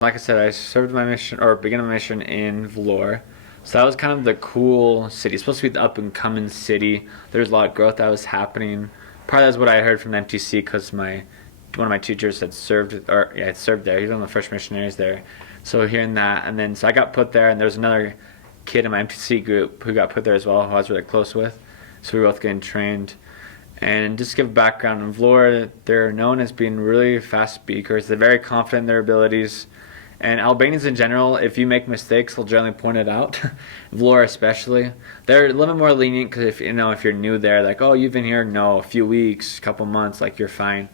Like I said, I served my mission or began my mission in Vlore. So that was kind of the cool city. It's supposed to be the up and coming city. There's a lot of growth that was happening. Part of that's what I heard from the MTC because one of my teachers had had served there. He's one of the first missionaries there. So hearing that, and then so I got put there, and there was another kid in my MTC group who got put there as well, who I was really close with. So we were both getting trained. And just to give background in Vlore, they're known as being really fast speakers. They're very confident in their abilities. And Albanians in general, if you make mistakes, they'll generally point it out. Vlore especially, they're a little bit more lenient because if you're new there, like, oh, you've been here a few weeks, couple months, like you're fine.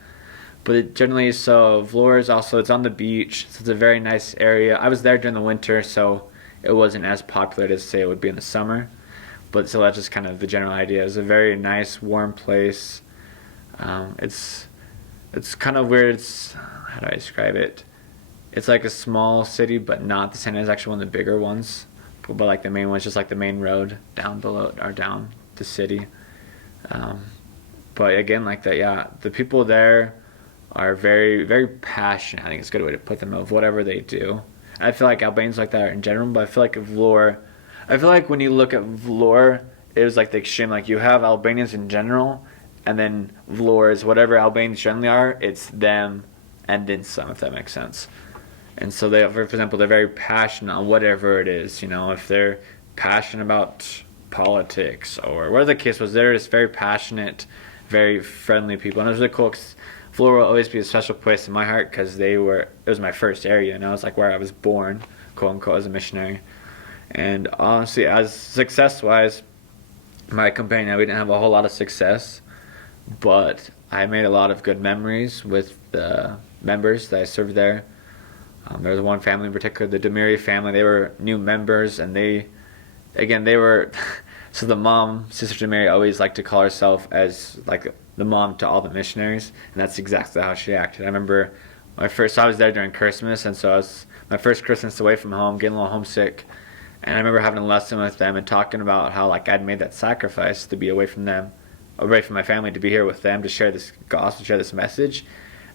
But generally, so Vlore is also, it's on the beach, so it's a very nice area. I was there during the winter, so it wasn't as populated as say it would be in the summer. But so that's just kind of the general idea. It's a very nice, warm place. It's kind of weird. How do I describe it? It's like a small city, but not the same as actually one of the bigger ones. But like the main one's just like the main road down below or down the city. But again, like that, yeah, the people there are very, very passionate. I think it's a good way to put them of whatever they do. I feel like Albanians like that in general, but I feel like Vlore. I feel like when you look at Vlore, it was like the extreme. Like you have Albanians in general, and then Vlore is whatever Albanians generally are. It's them, and then some, if that makes sense. And so they, for example, they're very passionate on whatever it is. If they're passionate about politics or whatever the case was, they're just very passionate, very friendly people. And it was really cool because Florida will always be a special place in my heart because it was my first area, and it was like where I was born, quote unquote, as a missionary. And honestly, as success-wise, my companion, we didn't have a whole lot of success, but I made a lot of good memories with the members that I served there. There was one family in particular, the Demiri family. They were new members, and they were. So the mom, Sister Demiri, always liked to call herself as like the mom to all the missionaries, and that's exactly how she acted. I remember I was there during Christmas, and so I was my first Christmas away from home, getting a little homesick, and I remember having a lesson with them and talking about how like I'd made that sacrifice to be away from them, away from my family, to be here with them, to share this gospel, share this message.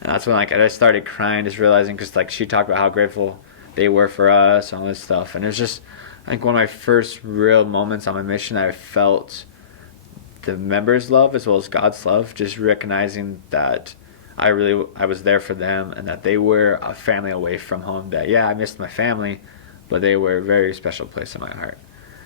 And that's when like I just started crying, just realizing, because like she talked about how grateful they were for us and all this stuff. And it was just, I think, one of my first real moments on my mission that I felt the members' love as well as God's love, just recognizing that I was there for them and that they were a family away from home. That, yeah, I missed my family, but they were a very special place in my heart.